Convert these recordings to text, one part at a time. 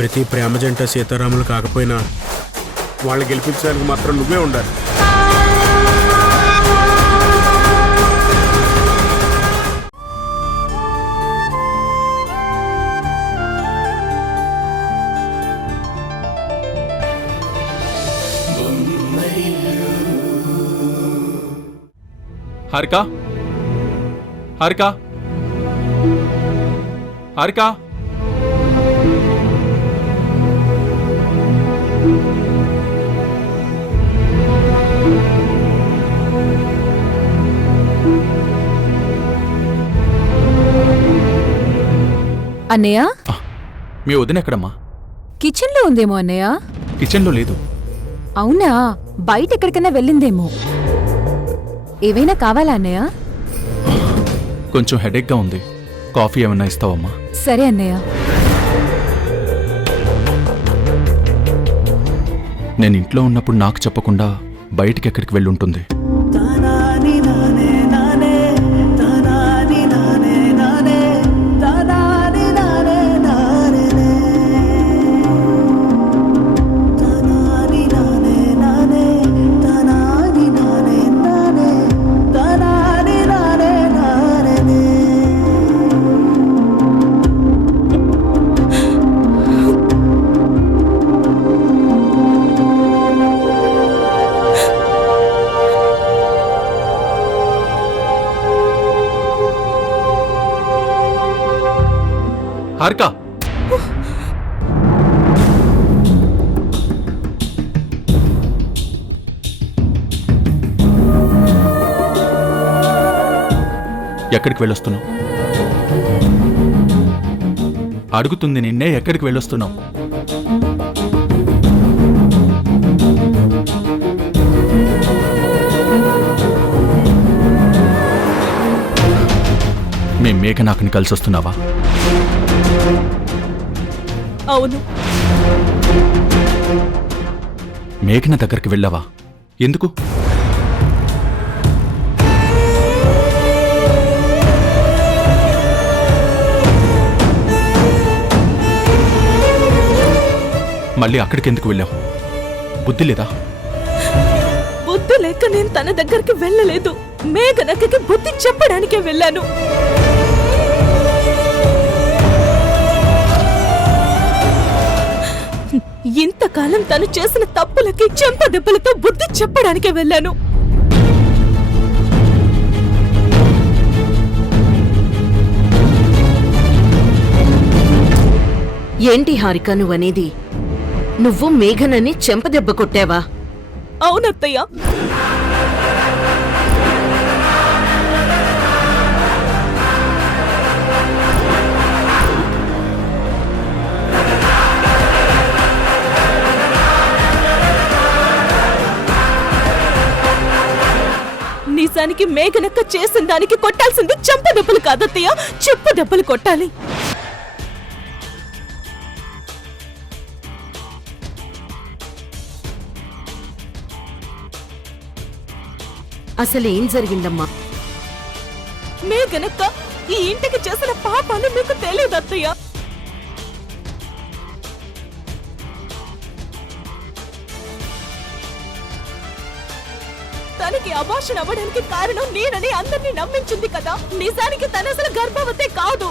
ప్రతి ప్రేమ జంట సీతారాములు కాకపోయినా వాళ్ళు గెలిపించడానికి మాత్రం నువ్వే ఉండాలి. హారిక, హారిక, హారిక. అన్నయ్య, మీ వదిన ఎక్కడమ్మా? కిచెన్లో ఉందేమో అన్నయ్య. కిచెన్లో లేదు. అవునా, బయట ఎక్కడికైనా వెళ్ళిందేమో. ఏవైనా కావాలా అన్నయ్య? కొంచెం హెడేక్గా ఉంది, కాఫీ ఏమన్నా ఇస్తావమ్మా? సరే అన్నయ్య. నేను ఇంట్లో ఉన్నప్పుడు నాకు చెప్పకుండా బయటికి ఎక్కడికి వెళ్ళుంటుంది. హారిక, ఎక్కడికి వెళ్ళొస్తున్నావు? అడుగుతుంది నిన్నే, ఎక్కడికి వెళ్ళొస్తున్నావు? మీ మేఘనాకుని కలిసి వస్తున్నావా? అవును. మేఘన దగ్గరికి వెళ్ళావా? ఎందుకు? మళ్ళీ అక్కడికి ఎందుకు వెళ్ళావు? బుద్ధి లేదా? బుద్ధి లేక నేను తన దగ్గరికి వెళ్ళలేదు. మేఘనకి బుద్ధి చెప్పడానికే వెళ్ళాను. ఇంతకాలం తను చేసిన తప్పులకి చెంపదెబ్బలతో బుద్ధి చెప్పడానికే వెళ్ళాను. ఏంటి హారిక నువ్వనేది? నువ్వు మేఘనని చెంపదెబ్బ కొట్టావా? అవునత్తయ్య. నిజానికి మేఘనక్క చేసిన దానికి కొట్టాల్సింది చెంపదెబ్బలు కాదత్తయ్య, చెప్పు దెబ్బలు కొట్టాలి. అసలేం జరిగిందమ్మా? మేఘనక్క ఈ ఇంటికి చేసిన పాపాలు మీకు తెలియదు అత్తయ్య. తనకి అబార్షన్ అవ్వడానికి కారణం నేనని అందరినీ నమ్మించింది కదా. నిజానికి తన అసలు గర్భవతే కాదు.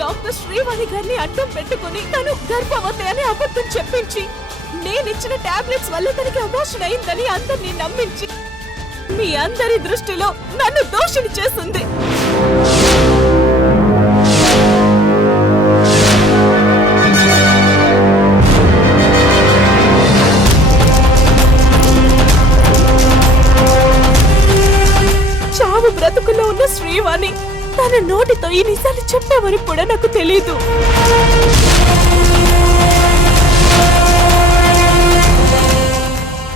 డాక్టర్ శ్రీవాణి గారిని అడ్డం పెట్టుకుని తను గర్భవతి అని అబద్ధం చెప్పించి నేనిచ్చిన టాబ్లెట్స్ వల్ల తనకి అబార్షన్ అయిందని అందరినీ నమ్మించి మీ అందరి దృష్టిలో నన్ను దోషిని చేస్తుంది. చావు బ్రతుకులో ఉన్న శ్రీవాణి తన నోటితో ఈ నిజాలు చెప్పేవారు కూడా నాకు తెలీదు.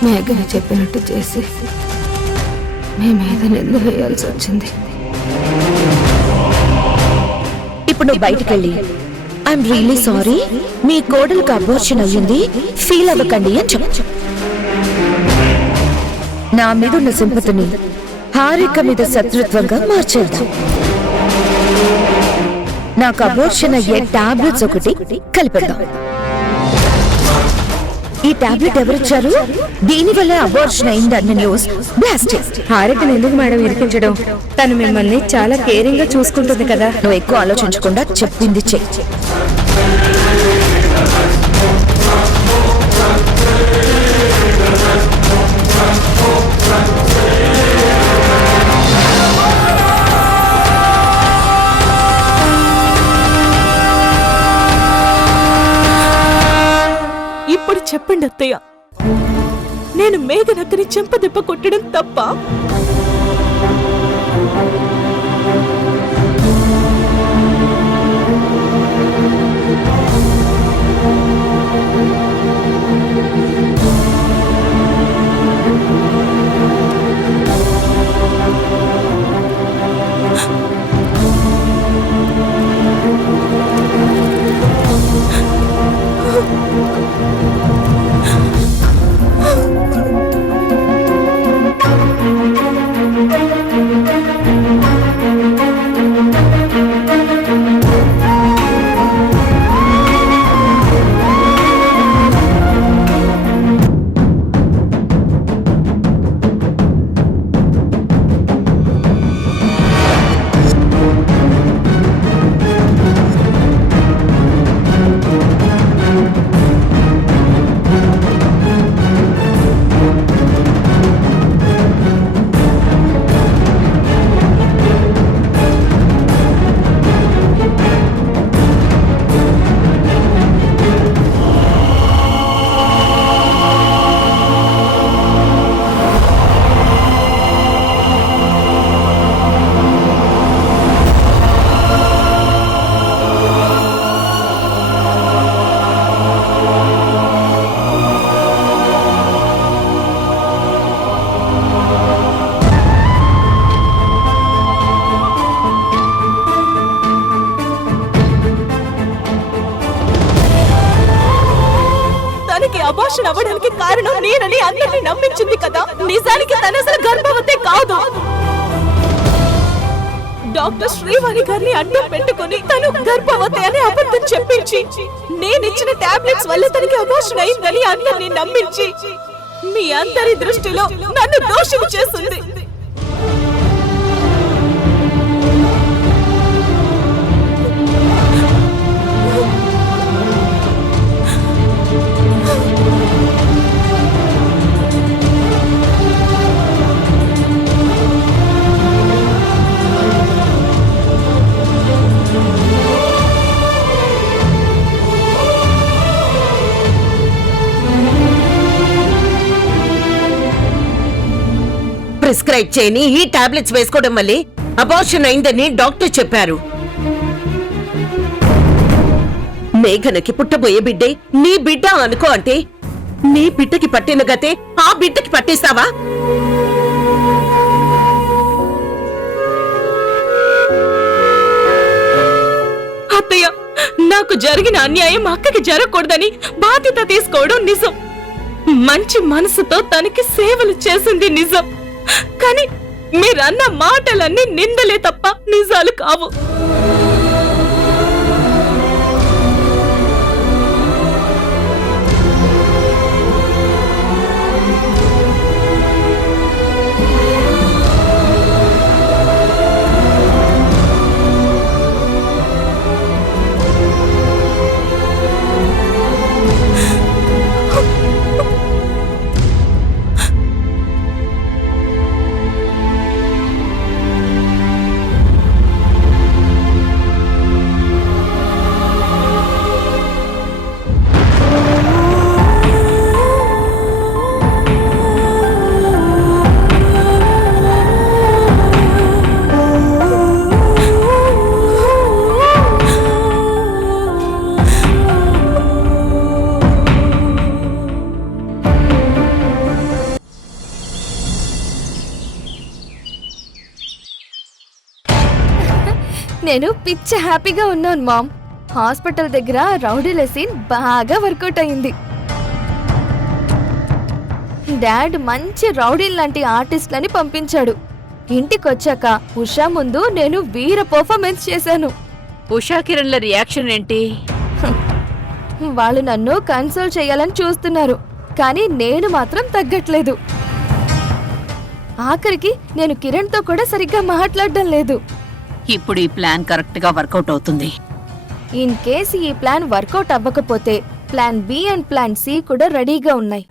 మేఘన చెప్పినట్టు చేసి మేమేద నింద వేయాల్సి వచ్చింది. ఇప్పుడు నువ్వు బయటకెళ్ళి ఐఎమ్ రియలీ సారీ, మీ కోడలికి అబార్షన్ అయ్యింది, ఫీల్ అవ్వకండి అని చెప్పు. నా మీద ఉన్న సింపతిని హారిక మీద శత్రుత్వంగా మార్చేద్దాం. నాకు అబోర్షన్ అయ్యే టాబ్లెట్స్ ఒకటి కలిపేద్దాం. ఈ టాబ్లెట్ ఎవరిచ్చారు? దీనివల్ల అబోర్షన్ అయిందన్న న్యూస్ బ్లాస్ట్ చేసి హారికను ఎందుకు మేడం ఇరికించడం? తను మిమ్మల్ని చాలా కేరింగ్ గా చూసుకుంటుంది కదా. నువ్వు ఎక్కువ ఆలోచించకుండా చెప్పింది చెయ్యి. ఇప్పుడు చెప్పండి అత్తయ్య, నేను మేఘనక్కని చెంపదెబ్బ కొట్టడం తప్ప? అబార్షన్ అవ్వడానికి కారణం నేనని అందరినీ నమ్మించింది కదా. నిజానికి తన అసలు గర్భవతే కాదు. డాక్టర్ శ్రీవాణి గారిని అడ్డం పెట్టుకుని తను గర్భవతి అని అబద్ధం చెప్పించి నేనిచ్చిన టాబ్లెట్స్ వల్ల తనకి అబార్షన్ అయిందని అందరినీ నమ్మించి మీ అందరి దృష్టిలో నన్ను దోషిని చేస్తుంది. ప్రిస్క్రైబ్ చేయని ఈ టాబ్లెట్స్ వేసుకోవడం వల్లే అబార్షన్ అయిందని డాక్టర్ చెప్పారు. మేఘనకి పుట్టబోయే బిడ్డే నీ బిడ్డ అనుకో అంటే నీ బిడ్డకి పట్టిన గతే ఆ బిడ్డకి పట్టేస్తావా? అత్తయ్య, నాకు జరిగిన అన్యాయం అక్కకి జరగకూడదని బాధ్యత తీసుకోవడం నిజం. మంచి మనసుతో తనకి సేవలు చేసింది నిజం. కానీ మీరన్న మాటలన్నీ నిందలే తప్ప నిజాలు కావు. నేను పిచ్చ హ్యాపీగా ఉన్నాను మామ్. హాస్పిటల్ దగ్గర రౌడీల సీన్ బాగా వర్కౌట్ అయింది. డాడ్ మంచి రౌడీ లాంటి ఆర్టిస్ట్లని పంపించాడు. ఇంటికొచ్చాక ఉషా ముందు నేను వీర పర్ఫార్మెన్స్ చేశాను. ఉషా కిరణ్ల రియాక్షన్ ఏంటి? వాళ్ళు నన్ను కన్సోల్ చేయాలని చూస్తున్నారు, కానీ నేను మాత్రం తగ్గట్లేదు. ఆఖరికి నేను కిరణ్తో కూడా సరిగ్గా మాట్లాడడం లేదు. ఇప్పుడు ఈ ప్లాన్ కరెక్ట్ గా వర్కౌట్ అవుతుంది. ఇన్ కేస్ ఈ ప్లాన్ వర్కౌట్ అవ్వకపోతే plan B and plan C కూడా రెడీగా ఉన్నాయి.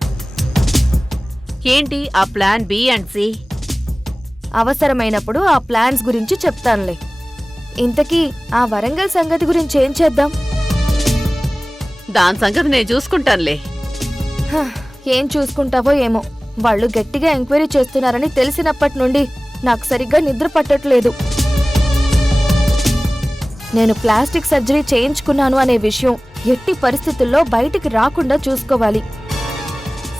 ఏంటి ఆ ప్లాన్ బి అండ్ సి? అవసరమైనప్పుడు ఆ ప్లాన్స్ గురించి చెప్తానులే. ఇంతకీ ఆ వరంగల్ సంగతి గురించి ఏం చేద్దాం? దాని సంగతి నేను చూసుకుంటానులే. ఏం చూసుకుంటావో ఏమో. వాళ్ళు గట్టిగా ఎంక్వైరీ చేస్తున్నారని తెలిసినప్పటి నుండి నాకు సరిగ్గా నిద్ర పట్టట్లేదు. నేను ప్లాస్టిక్ సర్జరీ చేయించుకున్నాను అనే విషయం ఎట్టి పరిస్థితుల్లో బయటికి రాకుండా చూసుకోవాలి.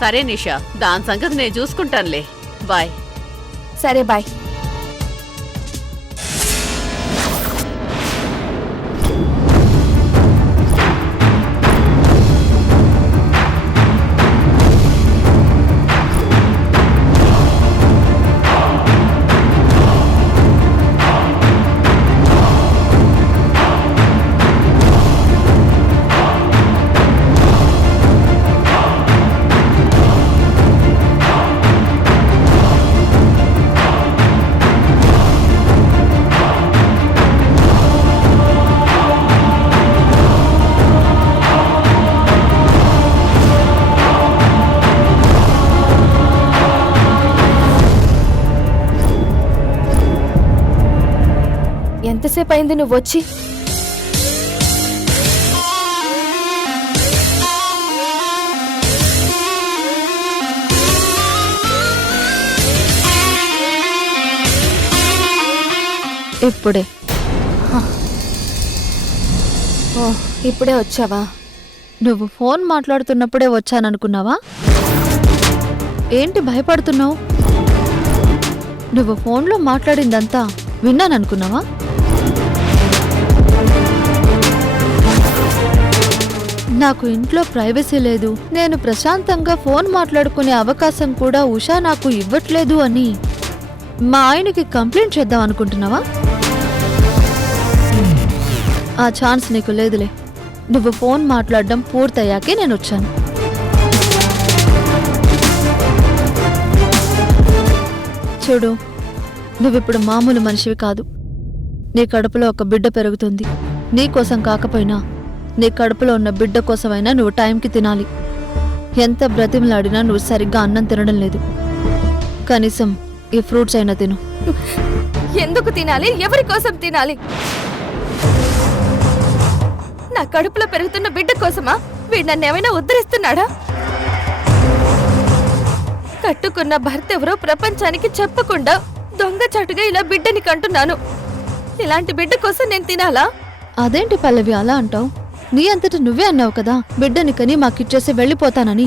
సరే నిషా, దాని సంగతి నేను చూసుకుంటానులే. బాయ్. సరే బాయ్. ఎంతసేపు అయింది నువ్వు వచ్చి? ఇప్పుడే. ఓ, ఇప్పుడే వచ్చావా? నువ్వు ఫోన్ మాట్లాడుతున్నప్పుడే వచ్చాననుకున్నావా? ఏంటి భయపడుతున్నావు? నువ్వు ఫోన్లో మాట్లాడిందంతా విన్నాననుకున్నావా? నాకు ఇంట్లో ప్రైవసీ లేదు, నేను ప్రశాంతంగా ఫోన్ మాట్లాడుకునే అవకాశం కూడా ఉషా నాకు ఇవ్వట్లేదు అని మా ఆయనకి కంప్లైంట్ చేద్దాం అనుకుంటున్నావా? ఆ ఛాన్స్ నీకు లేదులే. నువ్వు ఫోన్ మాట్లాడడం పూర్తయ్యాకే నేను వచ్చాను. చూడు, నువ్విప్పుడు మామూలు మనిషివి కాదు. నీ కడుపులో ఒక బిడ్డ పెరుగుతుంది. నీకోసం కాకపోయినా నీ కడుపులో ఉన్న బిడ్డ కోసమైనా నువ్వు టైంకి తినాలి. ఎంత బ్రతిమలాడినా నువ్వు సరిగ్గా అన్నం తినడం లేదు. కనీసం ఈ ఫ్రూట్స్ అయినా తిను. ఎందుకు తినాలి? ఎవరి కోసం తినాలి? నా కడుపులో పెరుగుతున్న బిడ్డ కోసమా? వీడు నన్ను ఏమైనా ఉద్ధరిస్తున్నాడా? కట్టుకున్న భర్త ఎవరో ప్రపంచానికి చెప్పకుండా దొంగచాటుగా ఇలా బిడ్డని కంటున్నాను. ఇలాంటి బిడ్డ కోసం నేను తినాలా? అదేంటి పల్లవి అలా అంటావు? నీ అంతటి నువ్వే అన్నావు కదా బిడ్డని కని మాకిచ్చేసి వెళ్ళిపోతానని.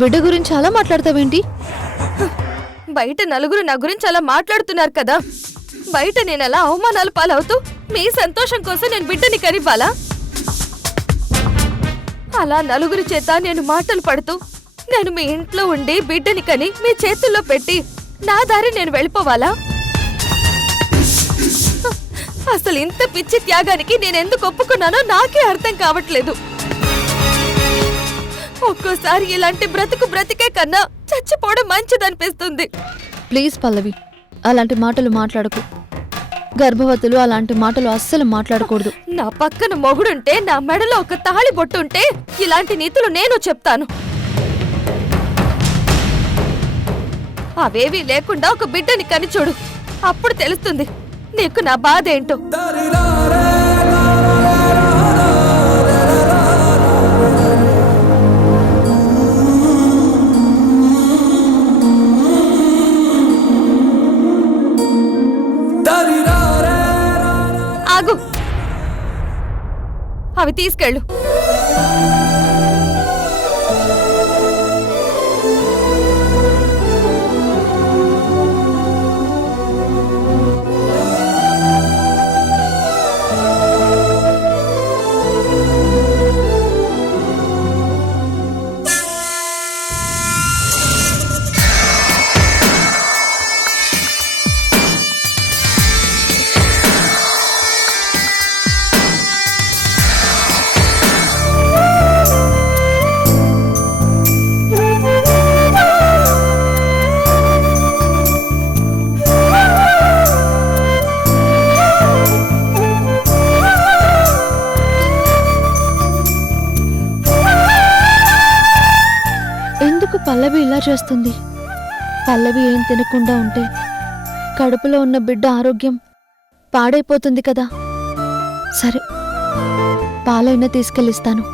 బిడ్డ గురించి అలా మాట్లాడతావేంటి? బయట నలుగురు నా గురించి అలా మాట్లాడుతున్నారు కదా. బయట నేను అలా అవమానాలు పాలవుతూ మీ సంతోషం కోసం నేను బిడ్డని కనివ్వాలా? అలా నలుగురి చేత నేను మాటలు పడుతూ నేను మీ ఇంట్లో ఉండి బిడ్డని కని మీ చేతుల్లో పెట్టి నా దారి నేను వెళ్ళిపోవాలా? అసలు ఇంత పిచ్చి త్యాగానికి నేనెందుకు ఒప్పుకున్నానో నాకే అర్థం కావట్లేదు. ఒక్కోసారి ఇలాంటి బ్రతుకు బ్రతికే కన్నా చచ్చిపోవడం మంచిదనిపిస్తుంది. ప్లీజ్ పల్లవి, అలాంటి మాటలు మాట్లాడకు. గర్భవతులు అలాంటి మాటలు అస్సలు మాట్లాడకూడదు. నా పక్కన మొగుడుంటే, నా మెడలో ఒక తాళి బొట్టుంటే ఇలాంటి నీతులు నేను చెప్తాను. అవేవీ లేకుండా ఒక బిడ్డని కనిచూడు, అప్పుడు తెలుస్తుంది నీకు నా బాధ ఏంటో. ఆగు, అవి తీసుకెళ్ళు. తయారు చేస్తుంది. పల్లవి ఏం తినకుండా ఉంటే కడుపులో ఉన్న బిడ్డ ఆరోగ్యం పాడైపోతుంది కదా. సరే, పాలైనా తీసుకెళ్ళిస్తాను.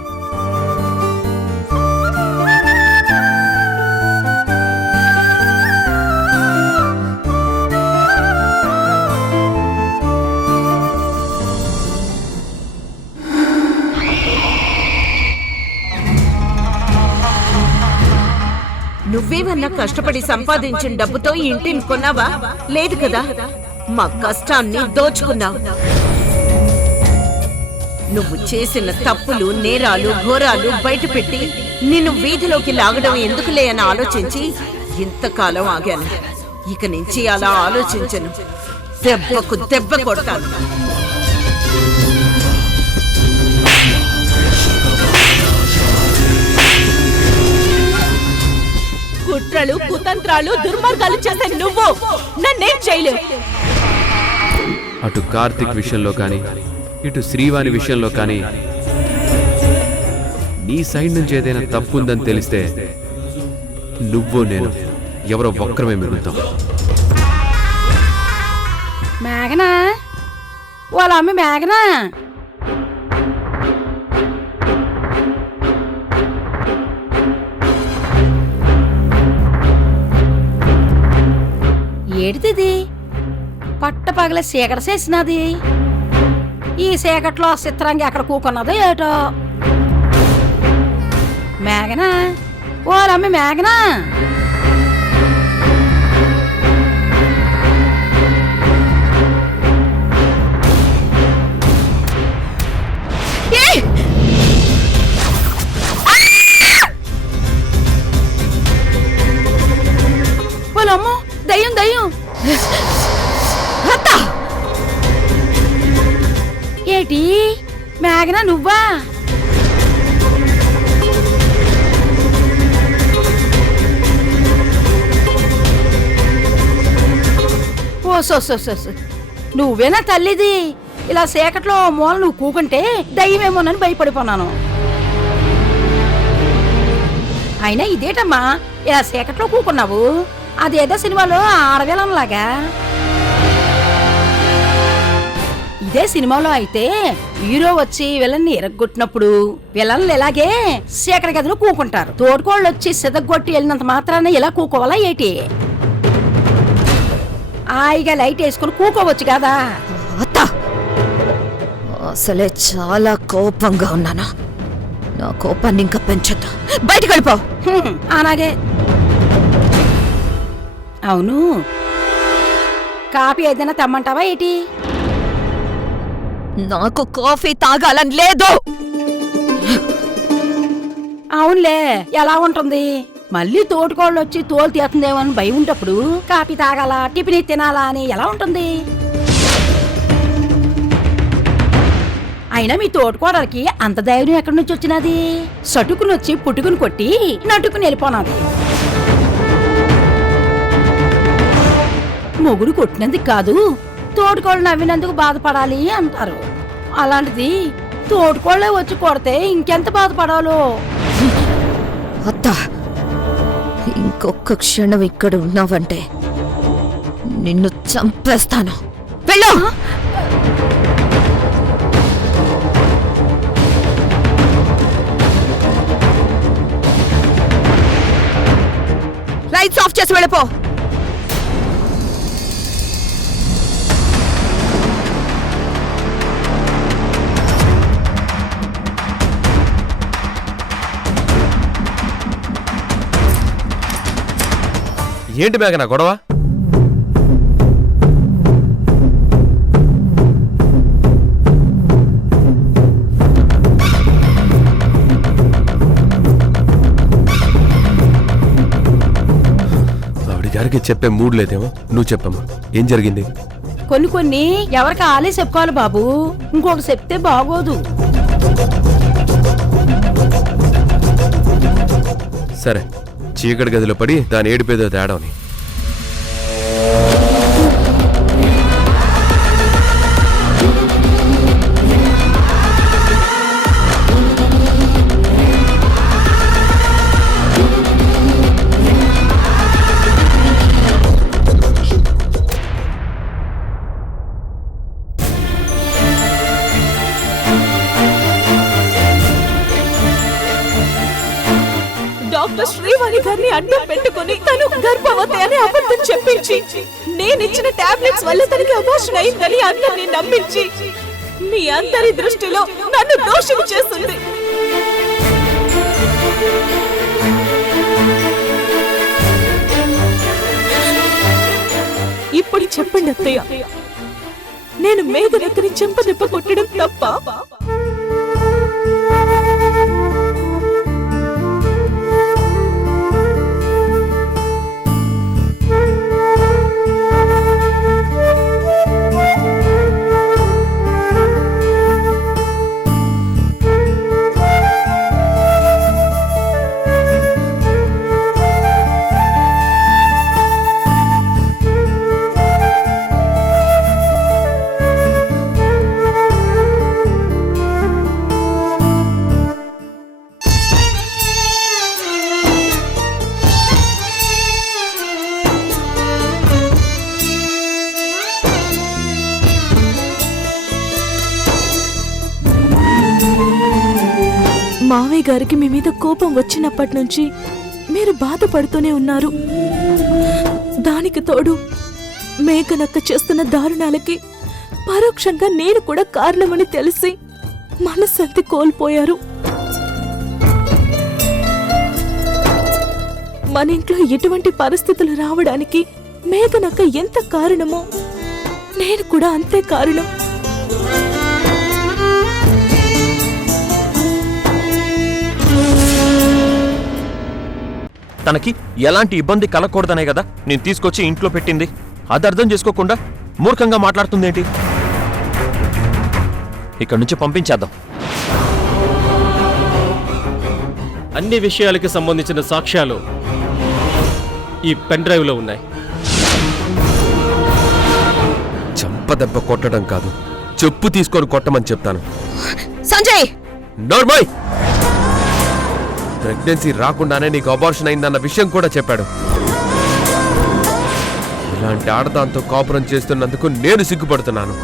నువ్వేమన్నా కష్టపడి సంపాదించిన డబ్బుతో ఈ ఇంటిని కొన్నావా? లేదు కదా. మా కష్టాన్ని దోచుకున్నావు. నువ్వు చేసిన తప్పులు, నేరాలు, ఘోరాలు బయటపెట్టి నిన్ను వీధిలోకి లాగడం ఎందుకులే అని ఆలోచించి ఇంతకాలం ఆగాను. ఇక నుంచి అలా ఆలోచించను. దెబ్బకు దెబ్బ కొడతాను. కుట్రలు, కుతంత్రాలు, దుర్మార్గాలు చేసే నువ్వు నన్నేం చేయలేవు. అటు కార్తిక్ విషయంలో కానీ ఇటు శ్రీవాణి విషయంలో కానీ నీ సైడ్ నుంచి ఏదైనా తప్పు ఉందని తెలిస్తే నువ్వు నేను ఎవరో ఒక్కరమే మిగులుతాం. మేఘనా, వాళ్ళ అమ్మ మేఘనా, ఏడిది పట్ట పగల చీకట చేసినది. ఈ చీకట్లో చిత్రంగా ఎక్కడ కూకున్నదో ఏటో. మేఘనా, వాళ్ళమ్మ మేఘనా, వాళ్ళమ్మ దయ్యం దయ్యం. ఏటి మేఘనా, నువ్వా? ఓ సో నువ్వేనా తల్లిది? ఇలా చీకట్లో మూల నువ్వు కూకుంటే దయ్యమేమోనని భయపడిపోన్నాను. అయినా ఇదేటమ్మా ఇలా చీకట్లో కూకున్నావు? అదేదో సినిమాలో ఆడవేలంలాగా. ఇదే సినిమాలో అయితే హీరో వచ్చి విలన్ని ఎరగొట్టినప్పుడు విలన్లు ఇలాగే చీకటి గదిలో కూకుంటారు. తోడుకోళ్ళు వచ్చి సిదగొట్టి వెళ్ళినంత మాత్రాన ఇలా కూకోవాలా ఏటి? హాయిగా లైట్ వేసుకుని కూకోవచ్చు కదా. అసలే చాలా కోపంగా ఉన్నాను. నా కోపాన్ని ఇంకా పెంచొద్దు. బయటకు వెళ్ళిపో. అలాగే. అవును, కాఫీ ఏదైనా తెమ్మంటావా ఏటి? నాకు కాఫీ తాగాలని లేదు. అవునులే, ఎలా ఉంటుంది? మళ్ళీ తోటికోళ్ళు వచ్చి తోలు తీస్తుందేమో అని భయం ఉంటప్పుడు కాఫీ తాగాలా, టిఫిన్ తినాలా అని ఎలా ఉంటుంది? అయినా మీ తోటికోడలకి అంత ధైర్యం ఎక్కడి నుంచి వచ్చినది? సటుకుని వచ్చి పుట్టుకుని కొట్టి నటుకుని వెళ్ళిపోనాది. మొగుడు కొట్టినందుకు కాదు, తోటికోళ్ళు నవ్వినందుకు బాధపడాలి అంటారు. అలాంటిది తోటికోళ్ళే వచ్చి కొడితే ఇంకెంత బాధపడాలో. అత్త, ఇంకొక క్షణం ఇక్కడ ఉన్నావంటే నిన్ను చంపేస్తాను. వెళ్ళు. లైట్స్ ఆఫ్ చేసి వెళ్ళిపో. ఏంటి మేఘనా గొడవ? ఆవిడ గారికి చెప్పే మూడ్ లేదేమో. నువ్వు చెప్పమ్మా, ఏం జరిగింది? కొన్ని ఎవరికి ఆలే చెప్పుకోవాలి బాబు, ఇంకొకటి చెప్తే బాగోదు. సరే, చీకటి గదిలో పడి దాని ఏడిపేదో తేడాని. శ్రీవాణి గారిని అడ్డం పెట్టుకుని తను గర్భవతి అని అబద్ధం చెప్పించి నేనిచ్చిన టాబ్లెట్స్ వల్ల తనకి అబార్షన్ అయిందని అందరినీ నమ్మించి మీ అందరి దృష్టిలో నన్ను దోషిని చేస్తుంది. ఇప్పుడు చెప్పండి అత్తయ్య, నేను మేఘనక్కని చెంపదెబ్బ కొట్టడం తప్ప? మావయ్య గారికి మీ మీద కోపం వచ్చినప్పటి నుంచి మీరు బాధపడుతూనే ఉన్నారు. దానికి తోడు మేఘనక్క చేస్తున్న దారుణాలకి పరోక్షంగా నేను కూడా కారణమని తెలిసి మనశ్శాంతి కోల్పోయారు. మన ఇంట్లో ఎటువంటి పరిస్థితులు రావడానికి మేఘనక్క ఎంత కారణమో నేను కూడా అంతే కారణం. తనకి ఎలాంటి ఇబ్బంది కలగకూడదనే కదా నేను తీసుకొచ్చి ఇంట్లో పెట్టింది. అది అర్థం చేసుకోకుండా మూర్ఖంగా మాట్లాడుతుందేంటి? ఇక్కడి నుంచి పంపించేద్దాం. అన్ని విషయాలకి సంబంధించిన సాక్ష్యాలు ఈ పెన్ డ్రైవ్లో ఉన్నాయి. చంపదెబ్బ కొట్టడం కాదు, చెప్పు తీసుకొని కొట్టమని చెప్తాను. సంజయ్, నోర్మయ్! ప్రెగ్నెన్సీ రాకుండానే నీకు అబార్షన్ అయిందన్న విషయం కూడా చెప్పాడు. ఇలాంటి ఆడదాంతో కాపురం చేస్తున్నందుకు నేను సిగ్గుపడుతున్నాను.